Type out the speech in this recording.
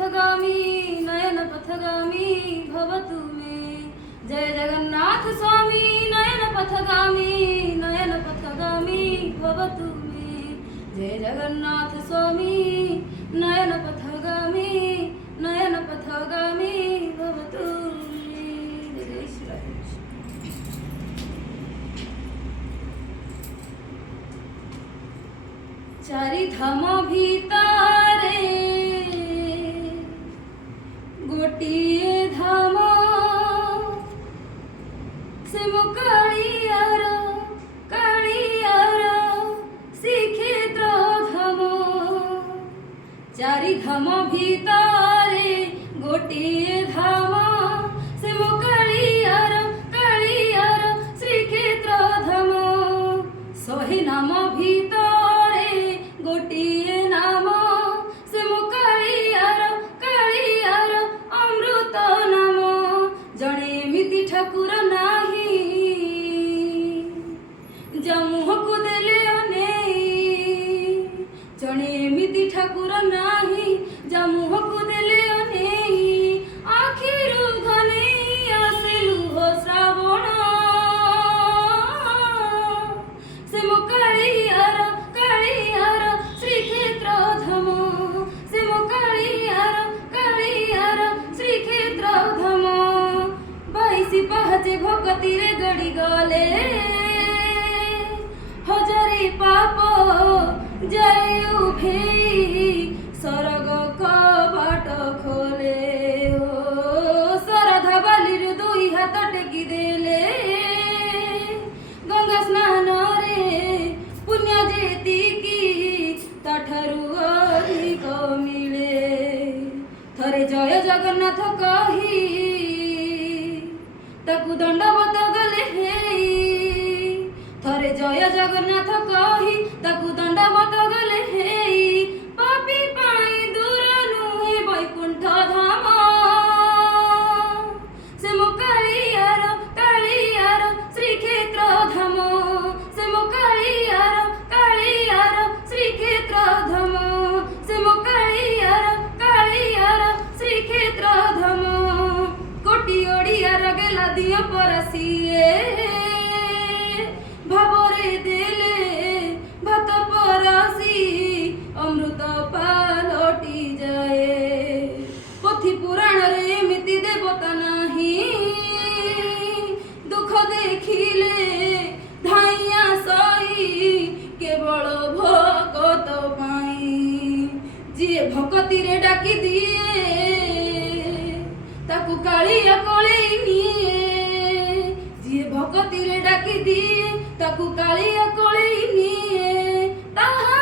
पथगामी नयन पथगामी भवतु मे। जय जगन्नाथ स्वामी नयन पथगामी भवतु मे। जय जगन्नाथ स्वामी नयन पथगामी भवतु मे। जय श्री राम। चारि धाम भितारे गोटिए धाम से मो कालियार श्रीक्षेत्र धाम। चारि धाम भितारे गोटिए धाम से मो कालियार श्रीक्षेत्र धाम। सही नाम भितारे गोटिए नाम से मो कालियार अमृत नाम। जणे एमिति ठाकुर नाही जमुहकु देले अनेई। जणे एमिति ठाकुर नाही जमुहकु देले अनेई। आखिरु घनेई आसे लुह श्रावण से मो कालियार श्रीक्षेत्र धाम। से मो कालियार श्रीक्षेत्र धाम। 22 पाहचे भक्ति रे गड़ी गले हजारी पाप जय उभेई। सरग कबाट खोले हो सरधा बालिर दुई हाथ टेकी देले। गंगा स्नान रे पुण्य जेतिकी ताठारु अधिक मिले। थरे जय जगन्नाथ कही ताकु दंडवत गले हेई। थरे जय जगन्नाथ कही ताकु दंडवत गले हेई। पापी पाई दूर नुहे वैकुंठ धाम से मो कालियार श्रीक्षेत्र धाम। से मो कालियार श्रीक्षेत्र धाम। से मो कालियार श्रीक्षेत्र धाम। कोटि ओडियार गेला दिय परसिए भावरे देले भात परसी अमृत पालटी जाए। पोथी पुराण रे एमिति देवता नाही दुख देखिले धाइया सई केवल भगत पाई। जिए भक्ति रे डाकी दिए ताकु कालिया कोलेई निए। जिए भक्ति रे डाकी दिए ताकु कालिया कोलेई निए। ताहा